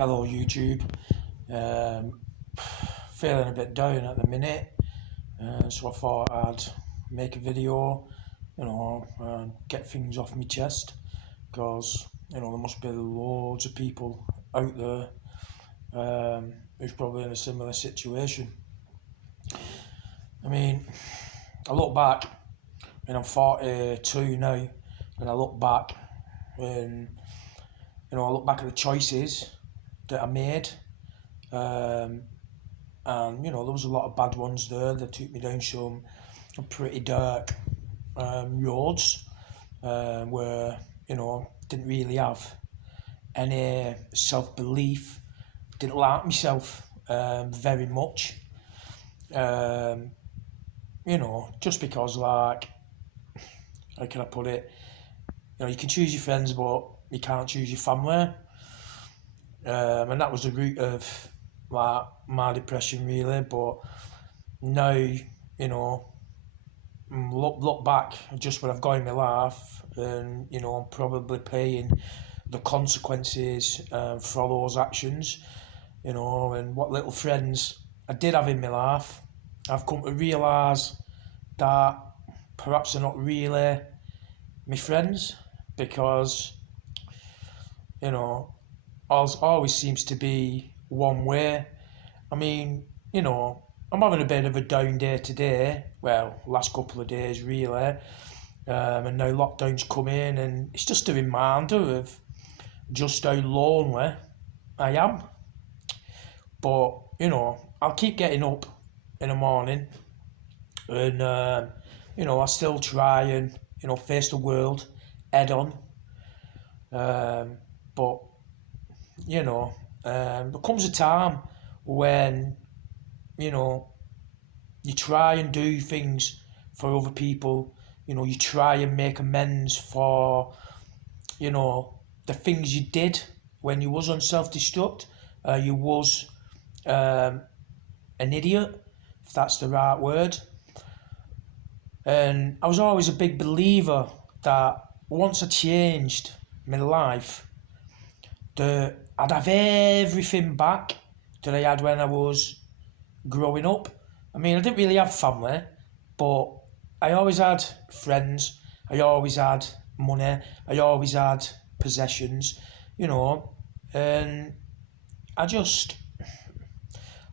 Hello YouTube. Um, Feeling a bit down at the minute, so I thought I'd make a video, get things off my chest, because there must be loads of people out there who's probably in a similar situation. I mean, I look back, and I'm 42 now, and I look back, and I look back at the choices that I made. And there was a lot of bad ones there that took me down some pretty dark roads, where didn't really have any self-belief, didn't like myself very much, just because, like, how can I put it, you can choose your friends but you can't choose your family. And that was the root of, like, my depression, really. But now, look back at just what I've got in my life, and I'm probably paying the consequences for all those actions, and what little friends I did have in my life. I've come to realise that perhaps they're not really my friends, because always seems to be one way. I mean, I'm having a bit of a down day today. Well, last couple of days, really. And now lockdown's come in, and it's just a reminder of just how lonely I am. But, I'll keep getting up in the morning, and, I still try and, face the world head on. But there comes a time when you try and do things for other people. You try and make amends for the things you did when you was on self-destruct. You was an idiot, if that's the right word. And I was always a big believer that once I changed my life, that I'd have everything back that I had when I was growing up. I mean, I didn't really have family, but I always had friends, I always had money, I always had possessions, and I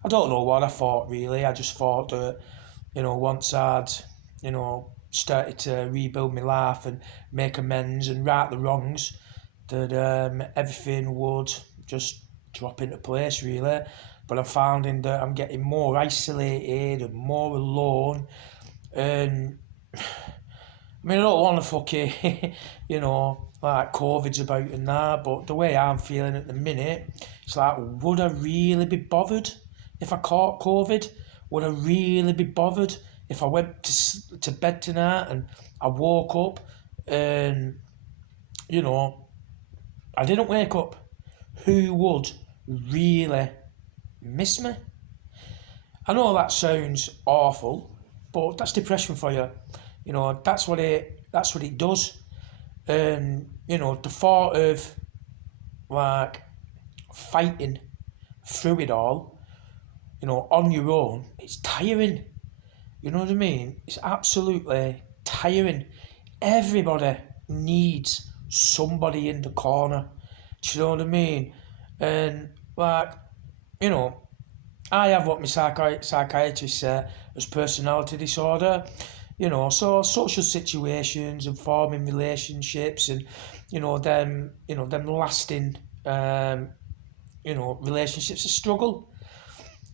don't know what I thought, really. I just thought that, once I'd, started to rebuild my life and make amends and right the wrongs, that everything would just drop into place, really. But I'm finding that I'm getting more isolated and more alone. And I mean, I don't want to fucking, like COVID's about and that, but the way I'm feeling at the minute, it's like, would I really be bothered if I caught COVID? Would I really be bothered if I went to bed tonight and I woke up and, I didn't wake up? Who would really miss me? I know that sounds awful, but that's depression for you. That's what it does. And the thought of, like, fighting through it all, on your own, it's tiring. You know what I mean? It's absolutely tiring. Everybody needs somebody in the corner. Do you know what I mean? And, like, I have what my psychiatrist said as personality disorder. So social situations and forming relationships, and them lasting relationships, a struggle.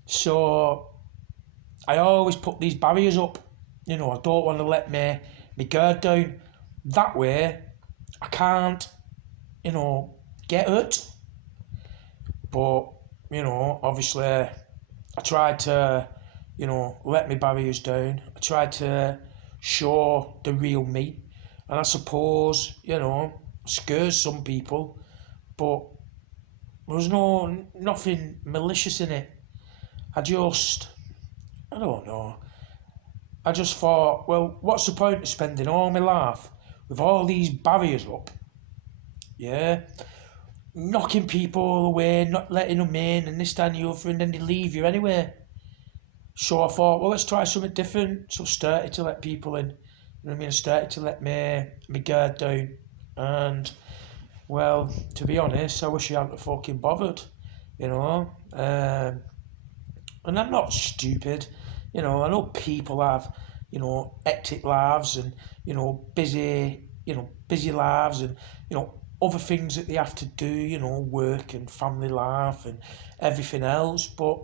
So I always put these barriers up. I don't want to let my guard down. That way I can't get hurt. But obviously I tried to let my barriers down. I tried to show the real me, and I suppose scares some people, but there was nothing malicious in it. I don't know. I just thought, well, what's the point of spending all my life with all these barriers up? Yeah. knocking people away, not letting them in, and this, that, and the other, and then they leave you anyway. So I thought, well, let's try something different. So I started to let people in. You know what I mean? I started to let my guard down. And, well, to be honest, I wish I hadn't fucking bothered, you know. And I'm not stupid. You know, I know people have, you know, hectic lives and, you know, busy lives and, you know, other things that they have to do, you know, work and family life and everything else. But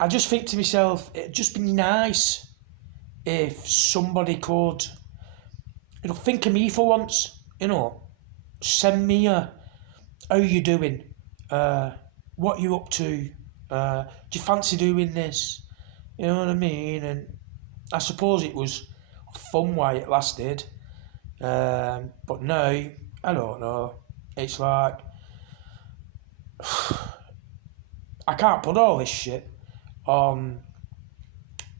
I just think to myself, it'd just be nice if somebody could, you know, think of me for once, you know, send me a, how you doing, what you up to, do you fancy doing this, you know what I mean? And I suppose it was fun while it lasted, but now, I don't know, it's like, I can't put all this shit on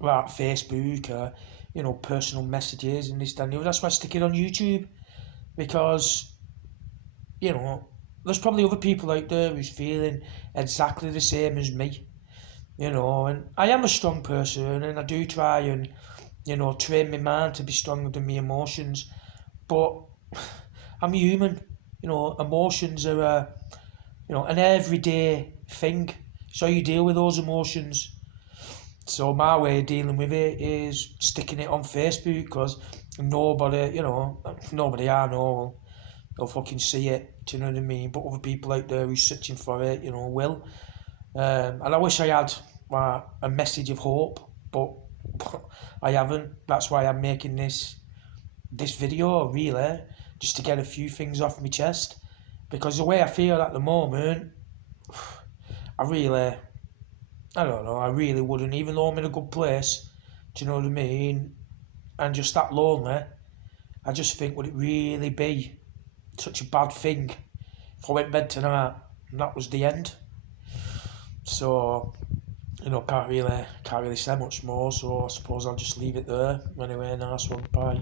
like Facebook or, you know, personal messages and this, that, and the other. That's why I stick it on YouTube, because, you know, there's probably other people out there who's feeling exactly the same as me, you know, and I am a strong person and I do try and, you know, train my mind to be stronger than my emotions, but I'm human, you know, emotions are you know, an everyday thing, so you deal with those emotions. So my way of dealing with it is sticking it on Facebook, because nobody, you know, nobody I know will fucking see it, do you know what I mean? But other people out there who's searching for it, you know, will. And I wish I had a message of hope, but I haven't. That's why I'm making this video, really, just to get a few things off my chest. Because the way I feel at the moment, I don't know, I really wouldn't, even though I'm in a good place, do you know what I mean? And just that lonely, I just think, would it really be such a bad thing if I went bed tonight and that was the end? So, you know, can't really say much more, so I suppose I'll just leave it there. Anyway, nice one, bye.